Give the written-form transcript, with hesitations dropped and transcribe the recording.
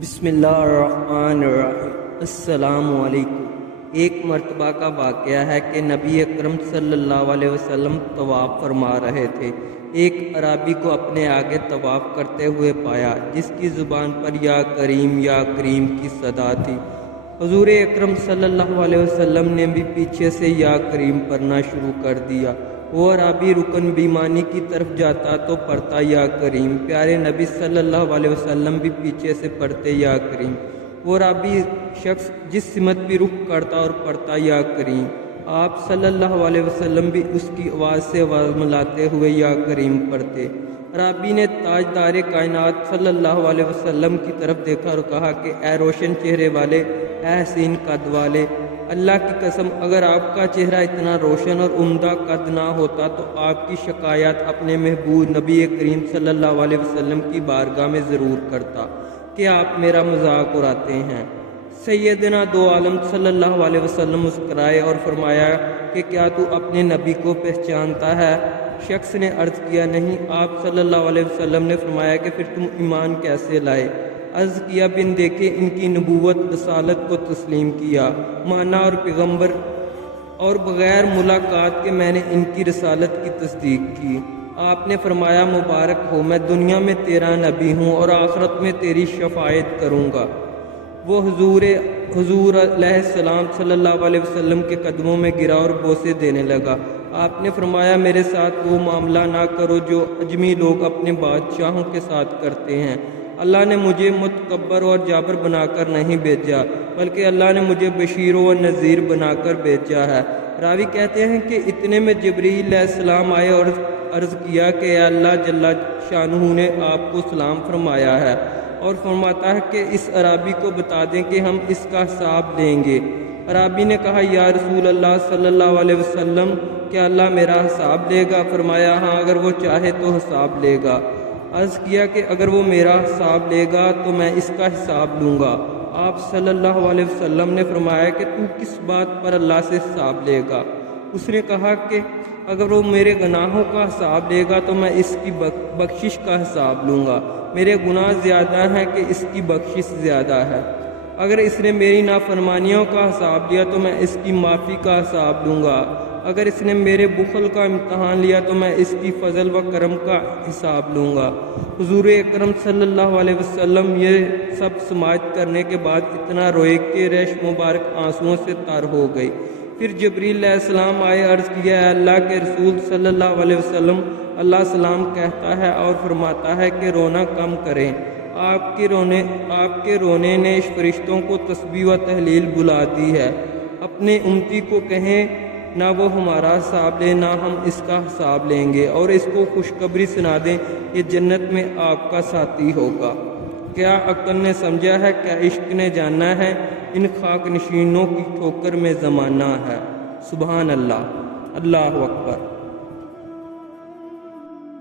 بسم اللہ الرحمن الرحیم۔ السلام علیکم۔ ایک مرتبہ کا واقعہ ہے کہ نبی اکرم صلی اللہ علیہ وسلم طواف فرما رہے تھے۔ ایک عرابی کو اپنے آگے طواف کرتے ہوئے پایا جس کی زبان پر یا کریم کی صدا تھی۔ حضور اکرم صلی اللہ علیہ وسلم نے بھی پیچھے سے یا کریم پڑھنا شروع کر دیا۔ وہ عرابی رکن بیمانی کی طرف جاتا تو پڑھتا یا کریم۔ پیارے نبی صلی اللہ علیہ وسلم بھی پیچھے سے پڑھتے یا کریم۔ وہ عرابی شخص جس سمت بھی رخ کرتا اور پڑھتا یا کریم، آپ صلی اللہ علیہ وسلم بھی اس کی آواز سے آواز ملاتے ہوئے یا کریم پڑھتے۔ عرابی نے تاجدار کائنات صلی اللہ علیہ وسلم کی طرف دیکھا اور کہا کہ اے روشن چہرے والے، اے حسین قد والے، اللہ کی قسم اگر آپ کا چہرہ اتنا روشن اور عمدہ قد نہ ہوتا تو آپ کی شکایات اپنے محبوب نبی کریم صلی اللہ علیہ وسلم کی بارگاہ میں ضرور کرتا کہ آپ میرا مذاق اڑاتے ہیں۔ سیدنا دو عالم صلی اللہ علیہ وسلم مسکرائے اور فرمایا کہ کیا تو اپنے نبی کو پہچانتا ہے؟ شخص نے عرض کیا نہیں۔ آپ صلی اللہ علیہ وسلم نے فرمایا کہ پھر تم ایمان کیسے لائے؟ عرض کیا بن دیکھے ان کی نبوت رسالت کو تسلیم کیا، مانا اور پیغمبر اور بغیر ملاقات کے میں نے ان کی رسالت کی تصدیق کی۔ آپ نے فرمایا مبارک ہو، میں دنیا میں تیرا نبی ہوں اور آخرت میں تیری شفاعت کروں گا۔ وہ حضور علیہ السلام صلی اللہ علیہ وسلم کے قدموں میں گرا اور بوسے دینے لگا۔ آپ نے فرمایا میرے ساتھ وہ معاملہ نہ کرو جو اجمی لوگ اپنے بادشاہوں کے ساتھ کرتے ہیں۔ اللہ نے مجھے متکبر اور جابر بنا کر نہیں بھیجا، بلکہ اللہ نے مجھے بشیر و نذیر بنا کر بھیجا ہے۔ راوی کہتے ہیں کہ اتنے میں جبریل علیہ السلام آئے اور عرض کیا کہ اے اللہ جل شانہ نے آپ کو سلام فرمایا ہے اور فرماتا ہے کہ اس عرابی کو بتا دیں کہ ہم اس کا حساب لیں گے۔ عرابی نے کہا یا رسول اللہ صلی اللہ علیہ وسلم، کیا اللہ میرا حساب لے گا؟ فرمایا ہاں، اگر وہ چاہے تو حساب لے گا۔ عرض کیا کہ اگر وہ میرا حساب لے گا تو میں اس کا حساب لوں گا۔ آپ صلی اللہ علیہ وسلم نے فرمایا کہ تو کس بات پر اللہ سے حساب لے گا؟ اس نے کہا کہ اگر وہ میرے گناہوں کا حساب لے گا تو میں اس کی بخشش کا حساب لوں گا۔ میرے گناہ زیادہ ہیں کہ اس کی بخشش زیادہ ہے۔ اگر اس نے میری نافرمانیوں کا حساب لیا تو میں اس کی معافی کا حساب لوں گا۔ اگر اس نے میرے بخل کا امتحان لیا تو میں اس کی فضل و کرم کا حساب لوں گا۔ حضور اکرم صلی اللہ علیہ وسلم یہ سب سماعت کرنے کے بعد اتنا روئے کہ ریش مبارک آنسوؤں سے تر ہو گئی۔ پھر جبریل علیہ السلام آئے، عرض کیا اے اللہ کے رسول صلی اللہ علیہ وسلم، اللہ سلام کہتا ہے اور فرماتا ہے کہ رونا کم کریں۔ آپ کے رونے نے فرشتوں کو تسبیح و تحلیل بلا دی ہے۔ اپنے امتی کو کہیں نہ وہ ہمارا حساب لے نہ ہم اس کا حساب لیں گے، اور اس کو خوشخبری سنا دیں یہ جنت میں آپ کا ساتھی ہوگا۔ کیا عقل نے سمجھا ہے، کیا عشق نے جانا ہے، ان خاک نشینوں کی ٹھوکر میں زمانہ ہے۔ سبحان اللہ، اللہ اکبر۔